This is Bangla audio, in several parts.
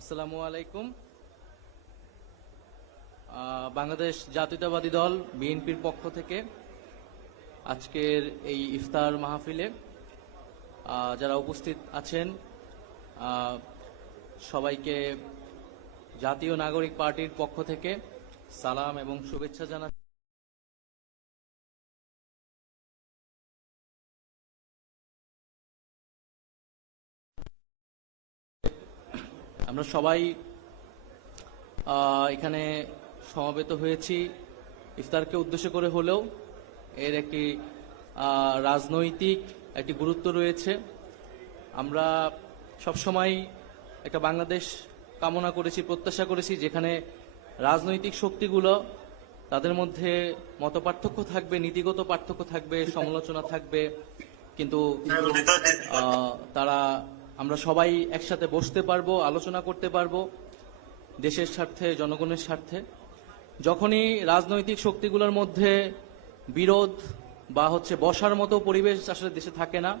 আসসালামু আলাইকুম। বাংলাদেশ জাতীয়তাবাদী দল বিএনপির পক্ষ থেকে আজকের এই ইফতার মাহফিলে যারা উপস্থিত আছেন সবাইকে জাতীয় নাগরিক পার্টির পক্ষ থেকে সালাম এবং শুভেচ্ছা জানাচ্ছি। আমরা সবাই এখানে সমবেত হয়েছি ইফতারকে উদ্দেশ্য করে হলেও এর একটি রাজনৈতিক একটি গুরুত্ব রয়েছে। আমরা সবসময় একটা বাংলাদেশ কামনা করেছি, প্রত্যাশা করেছি যেখানে রাজনৈতিক শক্তিগুলো তাদের মধ্যে মতপার্থক্য থাকবে, নীতিগত পার্থক্য থাকবে, সমালোচনা থাকবে, কিন্তু আমরা সবাই একসাথে বসতে পারবো, আলোচনা করতে পারবো দেশের স্বার্থে, জনগণের স্বার্থে। যখনই রাজনৈতিক শক্তিগুলোর মধ্যে বিরোধ বা বসার মতো পরিবেশ আসলে দেশে থাকে না,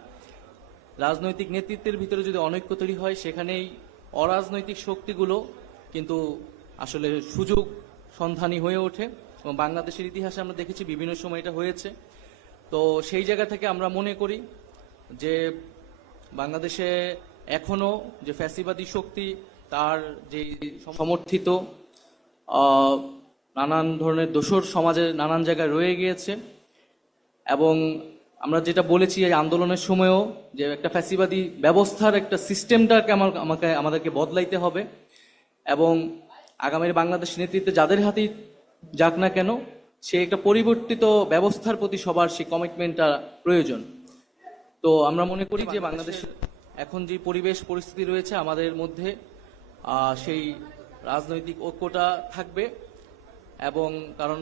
রাজনৈতিক নেতৃত্বের ভিতরে যদি অনৈক্য তৈরি হয়, সেখানেই অরাজনৈতিক শক্তিগুলো কিন্তু আসলে সুযোগ সন্ধানী হয়ে ওঠে এবং বাংলাদেশের ইতিহাসে আমরা দেখেছি বিভিন্ন সময় এটা হয়েছে। তো সেই জায়গা থেকে আমরা মনে করি যে বাংলাদেশে এখনো যে ফ্যাসিবাদী শক্তি তার যে সমর্থিত নানান ধরনের দোসর সমাজের নানান জায়গায় রয়ে গিয়েছে, এবং আমরা যেটা বলেছি এই আন্দোলনের সময়ও যে একটা ফ্যাসিবাদী ব্যবস্থার একটা সিস্টেমটাকে আমাদেরকে বদলাইতে হবে, এবং আগামীর বাংলাদেশ নেতৃত্বে যাদের হাতেই যাক না কেন সে একটা পরিবর্তিত ব্যবস্থার প্রতি সবার সেই কমিটমেন্টটা প্রয়োজন। তো আমরা মনে করি যে বাংলাদেশের এখন যে পরিবেশ পরিস্থিতি রয়েছে আমাদের মধ্যে সেই রাজনৈতিক ঐক্যটা থাকবে, এবং কারণ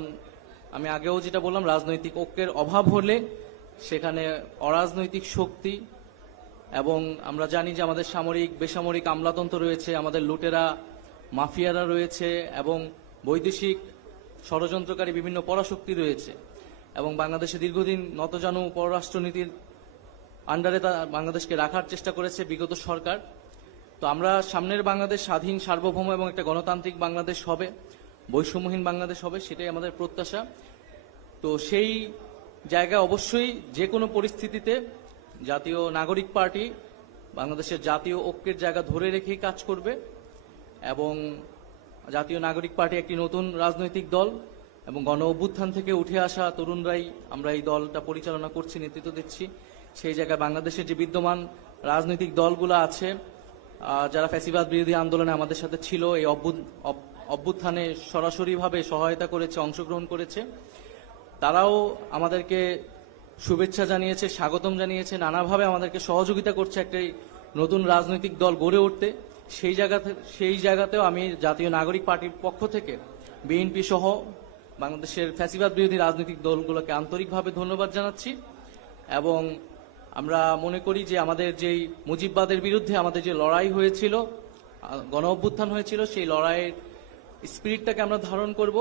আমি আগেও যেটা বললাম, রাজনৈতিক ঐক্যের অভাব হলে সেখানে অরাজনৈতিক শক্তি, এবং আমরা জানি যে আমাদের সামরিক বেসামরিক আমলাতন্ত্র রয়েছে, আমাদের লুটেরা মাফিয়ারা রয়েছে, এবং বৈদেশিক ষড়যন্ত্রকারী বিভিন্ন পরাশক্তি রয়েছে, এবং বাংলাদেশে দীর্ঘদিন নতজানু পররাষ্ট্রনীতির আন্ডারে বাংলাদেশকে রাখার চেষ্টা করেছে বিগত সরকার। তো আমরা সামনের বাংলাদেশ স্বাধীন, সার্বভৌম এবং একটা গণতান্ত্রিক বাংলাদেশ হবে, বৈষম্যহীন বাংলাদেশ হবে, সেটাই আমাদের প্রত্যাশা। তো সেই জায়গায় অবশ্যই যে কোনো পরিস্থিতিতে জাতীয় নাগরিক পার্টি বাংলাদেশের জাতীয় ঐক্যের জায়গা ধরে রেখেই কাজ করবে, এবং জাতীয় নাগরিক পার্টি একটি নতুন রাজনৈতিক দল, এবং গণ অভ্যুত্থান থেকে উঠে আসা তরুণরাই আমরা এই দলটা পরিচালনা করছি, নেতৃত্ব দিচ্ছি। সেই জায়গায় বাংলাদেশের যে বিদ্যমান রাজনৈতিক দলগুলো আছে যারা ফ্যাসিবাদ বিরোধী আন্দোলনে আমাদের সাথে ছিল, এই অভ্যুত্থানে সরাসরিভাবে সহায়তা করেছে, অংশগ্রহণ করেছে, তারাও আমাদেরকে শুভেচ্ছা জানিয়েছে, স্বাগতম জানিয়েছে, নানাভাবে আমাদেরকে সহযোগিতা করছে একটি নতুন রাজনৈতিক দল গড়ে উঠতে। সেই জায়গাতেও আমি জাতীয় নাগরিক পার্টির পক্ষ থেকে বিএনপি সহ বাংলাদেশের ফ্যাসিবাদ বিরোধী রাজনৈতিক দলগুলোকে আন্তরিকভাবে ধন্যবাদ জানাচ্ছি, এবং আমরা মনে করি যে আমাদের যেই মুজিববাদের বিরুদ্ধে আমাদের যে লড়াই হয়েছিল, গণ অভ্যুত্থান হয়েছিল, সেই লড়াইয়ের স্পিরিটটাকে আমরা ধারণ করব।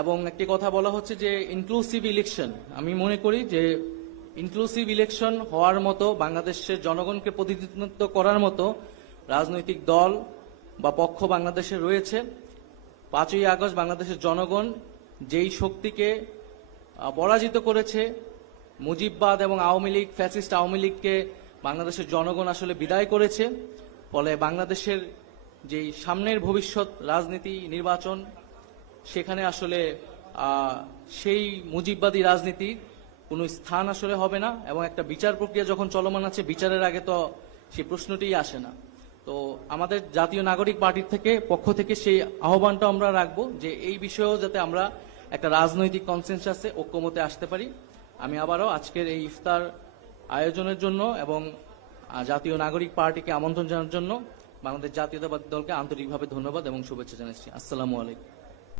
এবং একটি কথা বলা হচ্ছে যে ইনক্লুসিভ ইলেকশন, আমি মনে করি যে ইনক্লুসিভ ইলেকশন হওয়ার মতো, বাংলাদেশের জনগণকে প্রতিনিধিত্ব করার মতো রাজনৈতিক দল বা পক্ষ বাংলাদেশে রয়েছে। 5ই আগস্ট বাংলাদেশের জনগণ যেই শক্তিকে পরাজিত করেছে, মুজিববাদ এবং আওয়ামী লীগ, ফ্যাসিস্ট আওয়ামী লীগকে বাংলাদেশের জনগণ আসলে বিদায় করেছে। ফলে বাংলাদেশের যেই সামনের ভবিষ্যৎ রাজনীতি, নির্বাচন, সেখানে আসলে সেই মুজিববাদী রাজনীতির কোনো স্থান আসলে হবে না, এবং একটা বিচার প্রক্রিয়া যখন চলমান আছে, বিচারের আগে তো সেই প্রশ্নটিই আসে না। তো আমাদের জাতীয় নাগরিক পার্টির পক্ষ থেকে সেই আহ্বানটা আমরা রাখবো যে এই বিষয়েও যাতে আমরা একটা রাজনৈতিক কনসেনসাসে, ঐক্যমতে আসতে পারি। আমি আবারও আজকের এই ইফতার আয়োজনের জন্য এবং জাতীয় নাগরিক পার্টিকে আমন্ত্রণ জানানোর জন্য বাংলাদেশ জাতীয়তাবাদী দলকে আন্তরিকভাবে ধন্যবাদ এবং শুভেচ্ছা জানাচ্ছি। আসসালামু আলাইকুম।